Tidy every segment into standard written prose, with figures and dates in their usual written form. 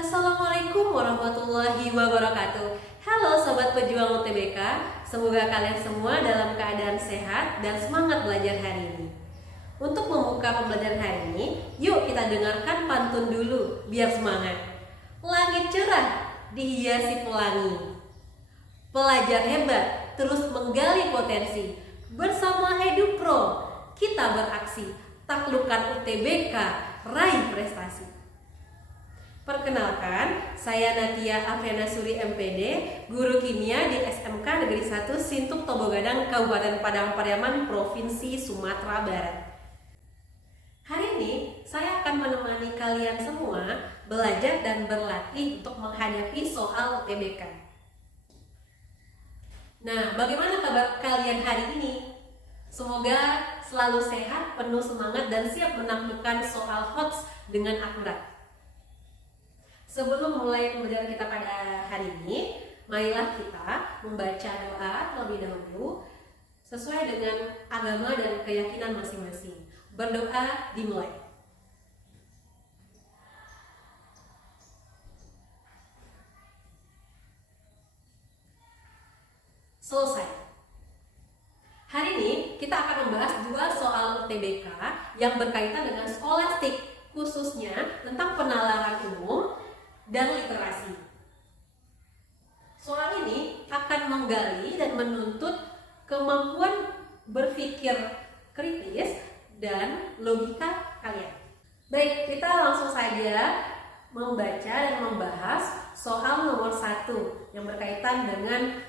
Assalamualaikum warahmatullahi wabarakatuh. Halo Sobat Pejuang UTBK, semoga kalian semua dalam keadaan sehat dan semangat belajar hari ini. Untuk membuka pembelajaran hari ini, yuk kita dengarkan pantun dulu biar semangat. Langit cerah dihiasi pelangi, pelajar hebat terus menggali potensi. Bersama EduPro kita beraksi, taklukkan UTBK, raih prestasi. Perkenalkan, saya Natia Afriana Suri MPD, guru kimia di SMK Negeri 1 Sintuk Tobogadang, Kabupaten Padang Pariaman, Provinsi Sumatera Barat. Hari ini saya akan menemani kalian semua belajar dan berlatih untuk menghadapi soal UTBK. Nah, bagaimana kabar kalian hari ini? Semoga selalu sehat, penuh semangat, dan siap menaklukkan soal hots dengan akurat. Sebelum mulai pembelajaran kita pada hari ini, marilah kita membaca doa terlebih dahulu sesuai dengan agama dan keyakinan masing-masing. Berdoa dimulai. Selesai. Hari ini kita akan membahas dua soal UTBK yang berkaitan dengan skolastik, khususnya tentang penalaran umum dan literasi. Soal ini akan menggali dan menuntut kemampuan berpikir kritis dan logika kalian. Baik, kita langsung saja membaca dan membahas soal nomor 1 yang berkaitan dengan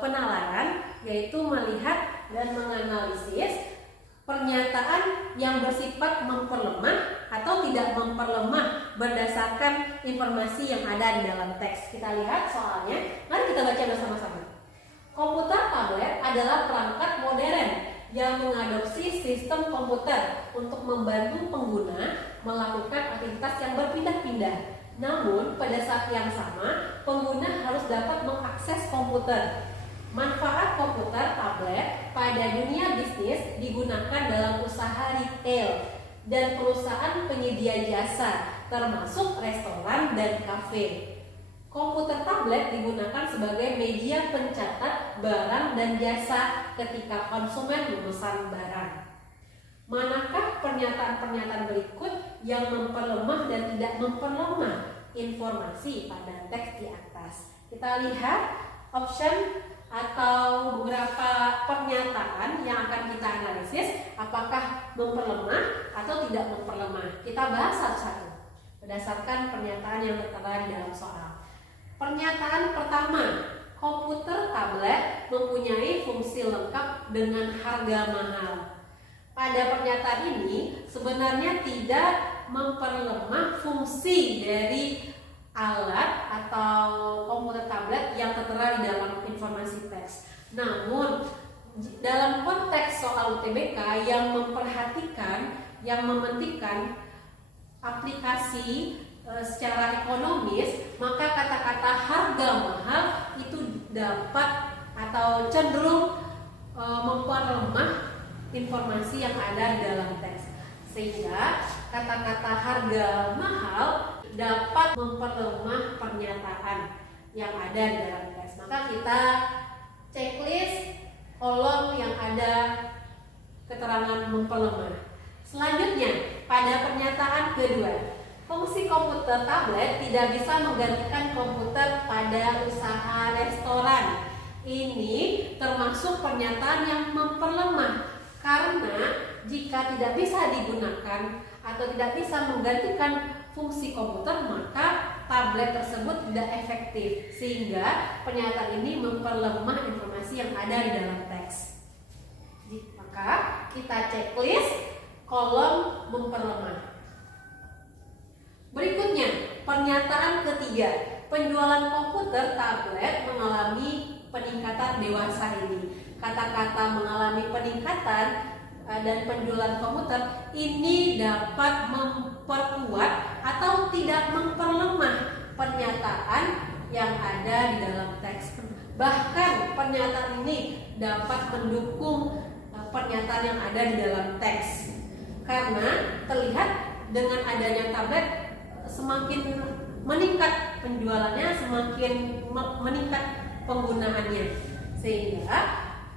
penalaran, yaitu melihat dan menganalisis pernyataan yang bersifat memperlemah atau tidak memperlemah berdasarkan informasi yang ada di dalam teks. Kita lihat soalnya, mari kita baca bersama-sama. Komputer tablet adalah perangkat modern yang mengadopsi sistem komputer untuk membantu pengguna melakukan aktivitas yang berpindah-pindah. Namun, pada saat yang sama, pengguna harus dapat mengakses komputer. Manfaat komputer tablet pada dunia bisnis digunakan dalam usaha retail dan perusahaan penyedia jasa, termasuk restoran dan kafe. Komputer tablet digunakan sebagai media pencatat barang dan jasa ketika konsumen memesan barang. Manakah pernyataan-pernyataan berikut yang memperlemah dan tidak memperlemah informasi pada teks di atas? Kita lihat option atau beberapa pernyataan yang akan kita analisis, apakah memperlemah atau tidak memperlemah. Kita bahas satu-satu berdasarkan pernyataan yang tertera di dalam soal. Pernyataan pertama, komputer tablet mempunyai fungsi lengkap dengan harga mahal. Pada pernyataan ini sebenarnya tidak memperlemah fungsi dari alat atau komputer tablet yang tertera di dalam informasi teks. Namun dalam konteks soal UTBK yang memperhatikan, yang mementingkan aplikasi secara ekonomis, maka kata-kata harga mahal itu dapat atau cenderung memperlemah informasi yang ada di dalam teks. Sehingga kata-kata harga mahal dapat memperlemah pernyataan yang ada di dalam teks. Maka kita checklist kolom yang ada keterangan memperlemah. Selanjutnya, pada pernyataan kedua, fungsi komputer tablet tidak bisa menggantikan komputer pada usaha restoran. Ini termasuk pernyataan yang memperlemah, karena jika tidak bisa digunakan atau tidak bisa menggantikan fungsi komputer, maka tablet tersebut tidak efektif, sehingga pernyataan ini memperlemah informasi yang ada di dalam teks. Maka kita checklist kolom memperlemah. Berikutnya, pernyataan ketiga, penjualan komputer tablet mengalami peningkatan dewasa ini. Kata-kata mengalami peningkatan dan penjualan komputer ini dapat memperkuat atau tidak memperlemah pernyataan yang ada di dalam teks. Bahkan pernyataan ini dapat mendukung pernyataan yang ada di dalam teks, karena terlihat dengan adanya tablet semakin meningkat penjualannya, semakin meningkat penggunaannya. Sehingga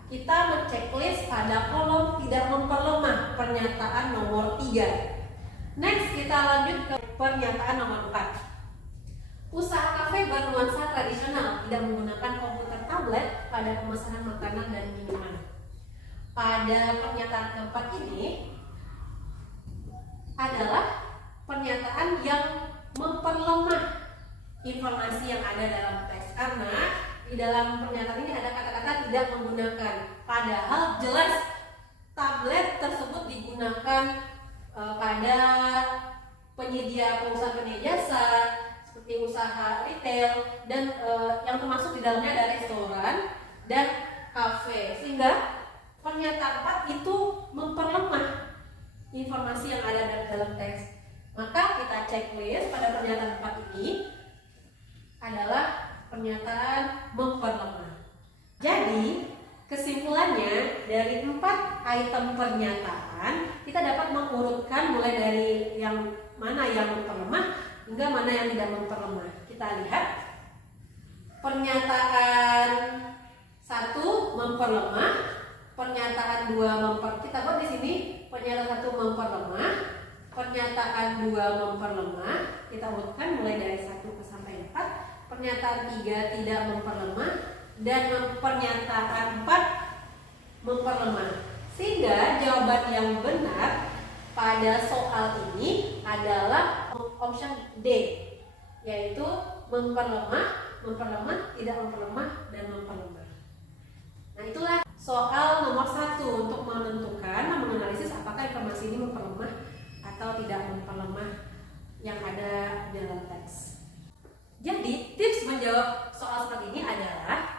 kita men-checklist pada kolom tidak memperlemah, pernyataan nomor 3. Next, kita lanjut ke pernyataan nomor 4. Usaha kafe bernuansa tradisional, tidak menggunakan komputer tablet pada pemesanan makanan dan minuman. Pada pernyataan keempat ini adalah pernyataan yang memperlemah informasi yang ada dalam teks, karena di dalam pernyataan ini ada kata-kata tidak menggunakan, padahal jelas tablet tersebut digunakan pada penyedia jasa seperti usaha retail dan yang termasuk di dalamnya ada restoran dan kafe, sehingga pernyataan 4 itu memperlemah informasi yang ada dalam teks. Maka kita checklist pada pernyataan 4 ini adalah pernyataan memperlemah. Jadi kesimpulannya dari 4 item pernyataan kita dapat mengurutkan mulai dari yang mana yang memperlemah hingga mana yang tidak memperlemah. Kita lihat pernyataan 1 memperlemah, pernyataan 2 kita buat di sini pernyataan 1 memperlemah, pernyataan 2 memperlemah, kita urutkan mulai dari 1 sampai 4, pernyataan 3 tidak memperlemah, dan pernyataan 4 memperlemah. Sehingga jawaban yang benar pada soal ini adalah option D, yaitu memperlemah, tidak memperlemah, dan memperlemah. Nah, itulah soal nomor 1 untuk menentukan, menganalisis apakah informasi ini memperlemah atau tidak memperlemah yang ada dalam teks. Jadi tips menjawab soal seperti ini adalah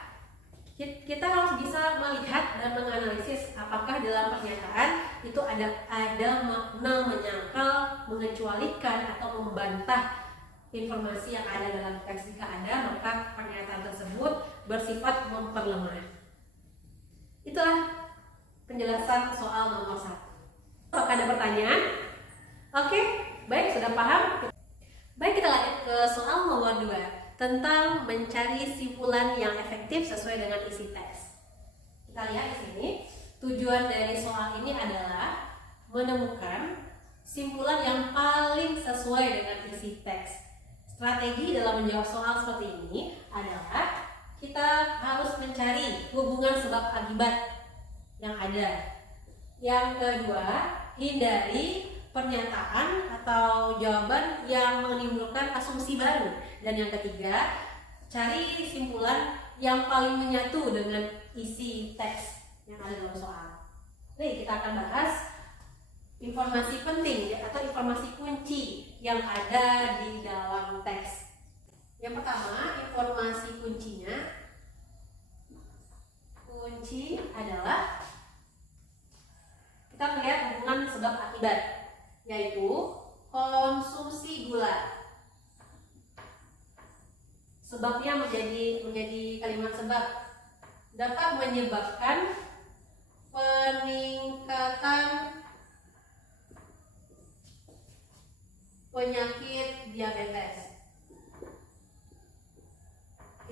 kita harus bisa melihat dan menganalisis apakah dalam pernyataan itu ada makna menyangkal, mengecualikan atau membantah informasi yang ada dalam teks. Jika ada, maka pernyataan tersebut bersifat memperlemah. Itulah penjelasan soal nomor 1. Apakah ada pertanyaan? Oke, baik, sudah paham? Baik, kita lanjut ke soal nomor 2 tentang mencari simpulan yang efektif sesuai dengan isi teks. Kita lihat di sini, tujuan dari soal ini adalah menemukan simpulan yang paling sesuai dengan isi teks. Strategi dalam menjawab soal seperti ini adalah kita harus mencari hubungan sebab akibat yang ada. Yang kedua, hindari pernyataan atau jawaban yang menimbulkan asumsi baru. Dan yang ketiga, cari simpulan yang paling menyatu dengan isi teks yang ada dalam soal. Oke, kita akan bahas informasi penting atau informasi kunci yang ada di dalam teks. Yang pertama, informasi kuncinya. Kunci adalah kita melihat hubungan sebab akibat, yaitu konsumsi gula. Sebabnya menjadi kalimat sebab dapat menyebabkan peningkatan penyakit diabetes.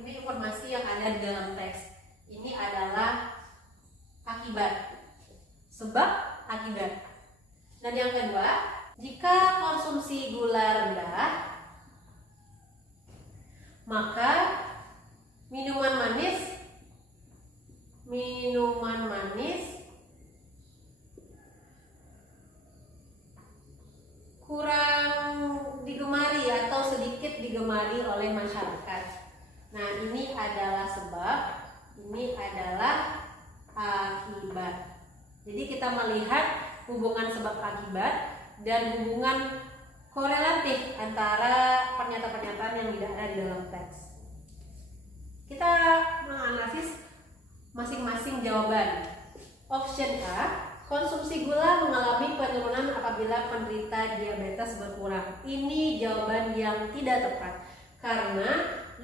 Ini informasi yang ada di dalam teks. Ini adalah akibat, sebab akibat. Dan yang kedua, jika konsumsi gula rendah, maka minuman manis kurang digemari atau sedikit digemari oleh masyarakat. Nah, ini adalah sebab, ini adalah akibat. Jadi kita melihat hubungan sebab akibat dan hubungan korelatif antara pernyataan-pernyataan yang tidak ada di dalam teks. Kita menganalisis masing-masing jawaban. Option A, konsumsi gula mengalami penurunan apabila penderita diabetes berkurang. Ini jawaban yang tidak tepat karena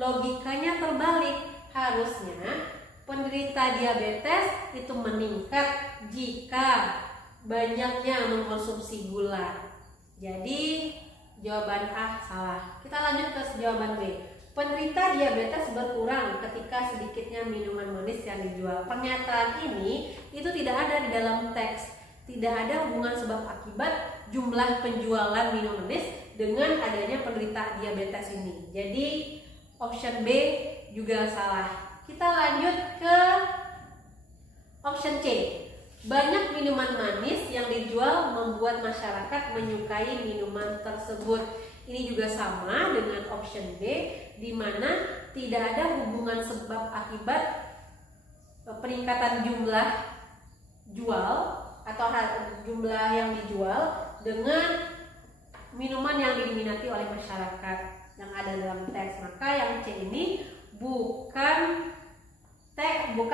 logikanya terbalik. Harusnya penderita diabetes itu meningkat jika banyaknya mengkonsumsi gula. Jadi jawaban A salah. Kita lanjut ke jawaban B. Penderita diabetes berkurang ketika sedikitnya minuman manis yang dijual. Pernyataan ini itu tidak ada di dalam teks. Tidak ada hubungan sebab akibat jumlah penjualan minum manis dengan adanya penderita diabetes ini. Jadi option B juga salah. Kita lanjut ke option C. Banyak minuman manis yang dijual membuat masyarakat menyukai minuman tersebut. Ini juga sama dengan option B, di mana tidak ada hubungan sebab akibat peningkatan jumlah jual atau jumlah yang dijual dengan minuman yang diminati oleh masyarakat yang ada dalam teks. Maka yang C ini bukan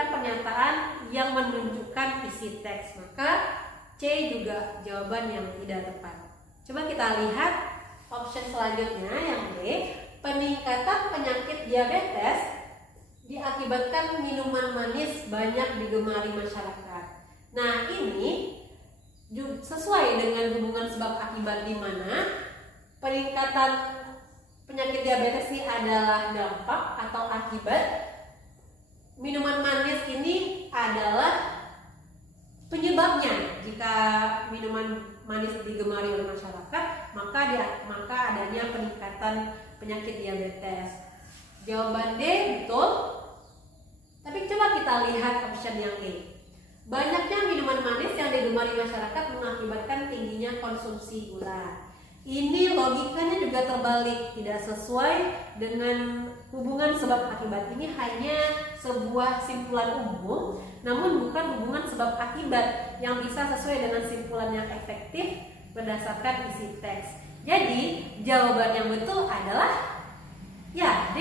pernyataan yang menunjukkan isi teks, maka C juga jawaban yang tidak tepat. Coba kita lihat option selanjutnya yang B. Peningkatan penyakit diabetes diakibatkan minuman manis banyak digemari masyarakat. Nah, ini sesuai dengan hubungan sebab akibat, di mana peningkatan penyakit diabetes ini adalah dampak atau akibat. Minuman manis ini adalah penyebabnya. Jika minuman manis digemari oleh masyarakat, maka adanya peningkatan penyakit diabetes. Jawaban D betul. Tapi coba kita lihat option yang E. Banyaknya minuman manis yang digemari masyarakat mengakibatkan tingginya konsumsi gula. Ini logikanya juga terbalik, tidak sesuai dengan hubungan sebab akibat. Ini hanya sebuah simpulan umum, namun bukan hubungan sebab akibat yang bisa sesuai dengan simpulan yang efektif berdasarkan isi teks. Jadi jawaban yang betul adalah ya D.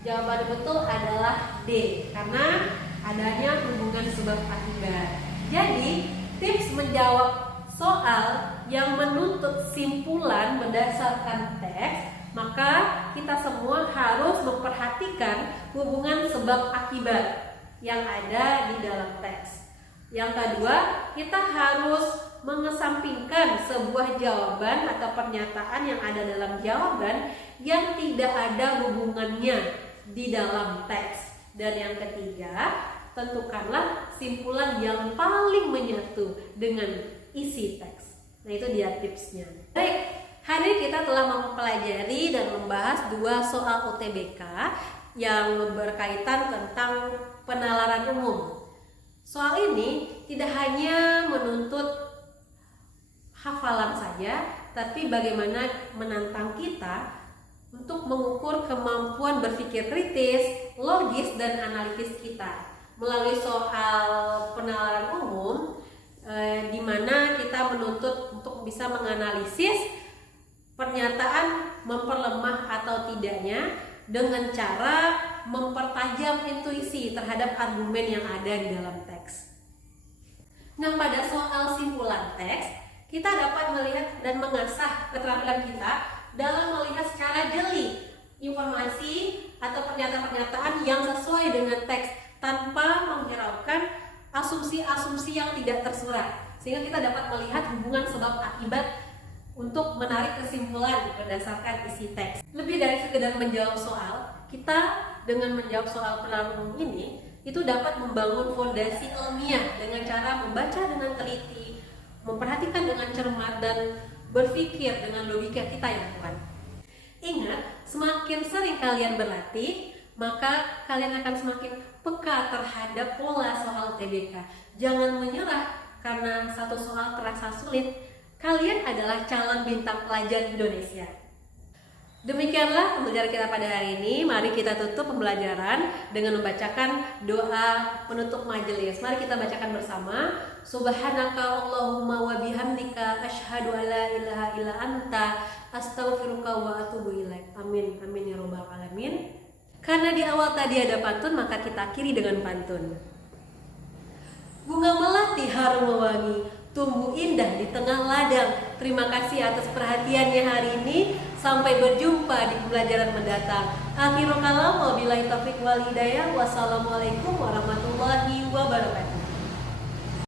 Jawaban betul adalah D, karena adanya hubungan sebab akibat. Jadi tips menjawab soal yang menuntut simpulan berdasarkan teks, maka kita semua harus memperhatikan hubungan sebab akibat yang ada di dalam teks. Yang kedua, kita harus mengesampingkan sebuah jawaban atau pernyataan yang ada dalam jawaban yang tidak ada hubungannya di dalam teks. Dan yang ketiga, tentukanlah simpulan yang paling menyatu dengan isi teks. Nah, itu dia tipsnya. Baik, hari ini kita telah mempelajari dan membahas 2 soal UTBK yang berkaitan tentang penalaran umum. Soal ini tidak hanya menuntut hafalan saja, tapi bagaimana menantang kita untuk mengukur kemampuan berpikir kritis, logis, dan analitis kita melalui soal penalaran umum, di mana kita menuntut untuk bisa menganalisis pernyataan memperlemah atau tidaknya dengan cara mempertajam intuisi terhadap argumen yang ada di dalam teks. Nah, pada soal simpulan teks, kita dapat melihat dan mengasah keterampilan kita dalam melihat secara jeli informasi atau pernyataan-pernyataan yang sesuai dengan teks tanpa menghiraukan asumsi-asumsi yang tidak tersurat, sehingga kita dapat melihat hubungan sebab akibat untuk menarik kesimpulan berdasarkan isi teks. Lebih dari sekedar menjawab soal, kita dengan menjawab soal penalaran umum ini itu dapat membangun fondasi ilmiah dengan cara membaca dengan teliti, memperhatikan dengan cermat, dan berpikir dengan logika kita yang kuat. Ingat, semakin sering kalian berlatih, maka kalian akan semakin peka terhadap pola soal TBK. Jangan menyerah karena satu soal terasa sulit. Kalian adalah calon bintang pelajar Indonesia. Demikianlah pembelajaran kita pada hari ini. Mari kita tutup pembelajaran dengan membacakan doa penutup majelis. Mari kita bacakan bersama. Subhanaka Allahumma wa bihamdika asyhadu an la ilaha illa anta astaghfiruka wa atubu ilaik. Amin. Amin ya rabbal alamin. Karena di awal tadi ada pantun, maka kita akhiri dengan pantun. Bunga melati harum mewangi, tumbuh indah di tengah ladang. Terima kasih atas perhatiannya hari ini. Sampai berjumpa di pembelajaran mendatang. Akhirul kalam wabillahi taufiq wal hidayah. Wassalamualaikum warahmatullahi wabarakatuh.